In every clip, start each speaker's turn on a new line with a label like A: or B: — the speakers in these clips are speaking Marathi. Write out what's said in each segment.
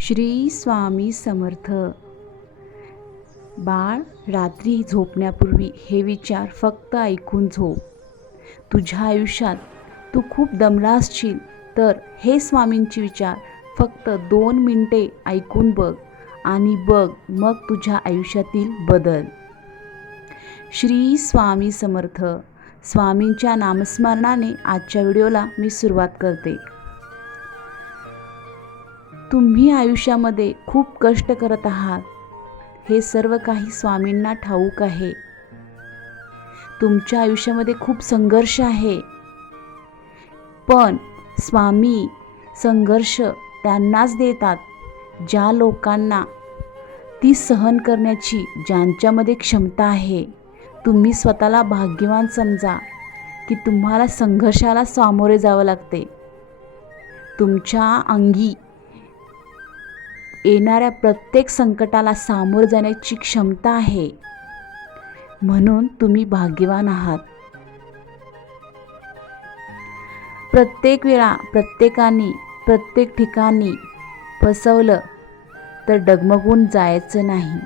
A: श्री स्वामी समर्थ. बाळ रात्री झोपण्यापूर्वी हे विचार फक्त ऐकून झोप. तुझ्या आयुष्यात तू खूप दमला असशील तर हे स्वामींचे विचार फक्त दोन मिनटे ऐकून बघ आणि बघ मग तुझ्या आयुष्यातील बदल. श्री स्वामी समर्थ. स्वामींच्या नामस्मरणाने आजच्या व्हिडिओला मी सुरुवात करते. तुम्ही आयुष्यामध्ये खूप कष्ट करत आहात. हे सर्व काही स्वामींना ठाऊक आहे. तुमच्या आयुष्यामध्ये खूप संघर्ष आहे. पण स्वामी संघर्ष त्यांनाच देतात ज्या लोकांना ती सहन करण्याची ज्यांच्यामध्ये क्षमता आहे. तुम्ही स्वतःला भाग्यवान समजा की तुम्हाला संघर्षाला सामोरे जावं लागते. तुमच्या अंगी येणाऱ्या प्रत्येक संकटाला सामोर जाण्याची क्षमता आहे. म्हणून तुम्ही भाग्यवान आहात. प्रत्येक वेळा प्रत्येकाने प्रत्येक ठिकाणी फसवलं तर डगमगून जायचं नाही.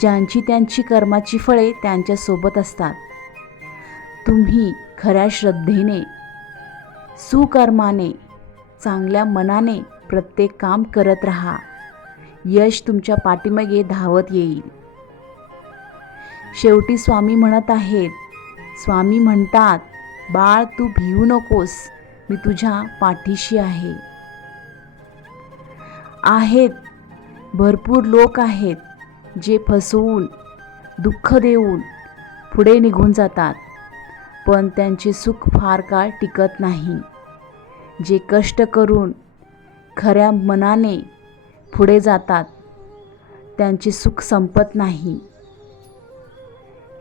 A: ज्यांची त्यांची कर्माची फळे त्यांच्यासोबत असतात. तुम्ही खऱ्या श्रद्धेने सुकर्माने चांगल्या मनाने प्रत्येक काम करत राहा. यश तुमच्या पाठीमागे धावत येईल. शेवटी स्वामी म्हणत आहेत स्वामी म्हणतात बाळ तू भिवू नकोस मी तुझ्या पाठीशी आहे. आहेत भरपूर लोक आहेत जे फसवून दुःख देऊन पुढे निघून जातात. पण त्यांचे सुख फार काळ टिकत नाही. जे कष्ट करून खऱ्या मनाने पुढे जातात. त्यांचे सुख संपत नाही.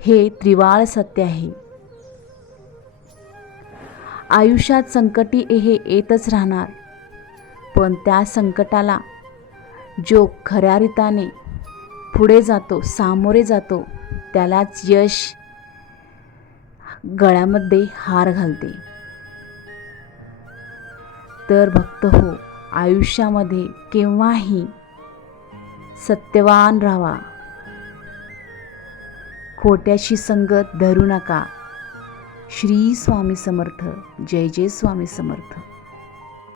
A: हे त्रिवाळ सत्य आहे. आयुष्यात संकटी हे येतच राहणार. पण त्या संकटाला जो खऱ्या रीताने पुढे जातो सामोरे जातो त्यालाच यश गळ्यामध्ये हार घालते. तर भक्त हो आयुष्यामध्ये केव्हाही सत्यवान राहा. खोट्याशी संगत धरू नका. श्री स्वामी समर्थ. जय जय स्वामी समर्थ.